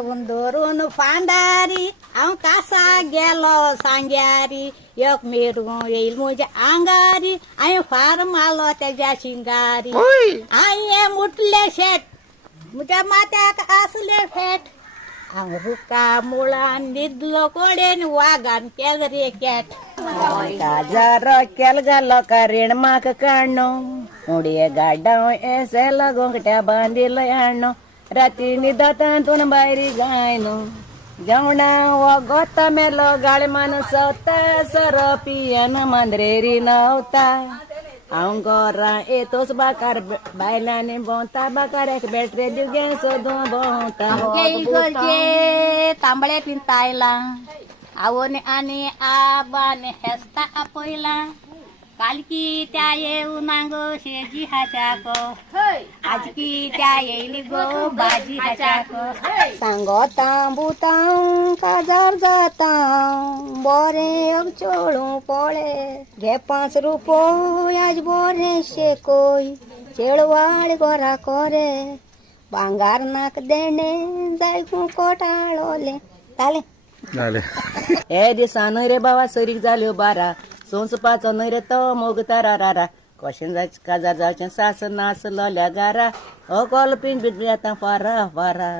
मारून धरून फांदारी हांव कासा गेलो सांग्यारी एक मेरू येईल म्हज्या आंगारी हांवें फार मारलो तेज्या शिंगारी हांवें मुटले शेट म्हज्या माथ्याक आसले फेट हांव रुका मुळान न्हिदलो कोडेन वागान केल रे केट काजार केल घालो का रेण म्हाक काडनो उडये गाड्डाव एसेल गोंगट्या बांदिल हाडनो राती न्हिदतांतून भायरी गायनो जेवणा वगोता मेलो गाळमान सवता सर पियन मांद्रेरी नवता हांव घरा येतोच बाकार बायलांनी भोंवता बाकाराक बॅटरे दिवगे सोदूं भोंवता गरजे तांबडे पिंतायला आवोने आनी आबाने हेस्ता आपयला कालकी त्या येऊ नांगो शेजी हाशाको आजकी त्या येयली गो बाजी हाशाको सांगोता बुतां काजार जाता बोरे एक चोळू पोळे घे 5 रुपये आज बोरे शेकोय चेळवाळ गोरा कोरे भांगार नाक देणे जाय कोटाळोले ताले हे दिसा न्हय रे बाबा सरीक जाल्यो बारा सोंसपाचो न्हय रे तो मोग तारारा कशें काजार जावचें सास नास लोल्या गारा हो कॉल पिंज बीत येता फारा फारा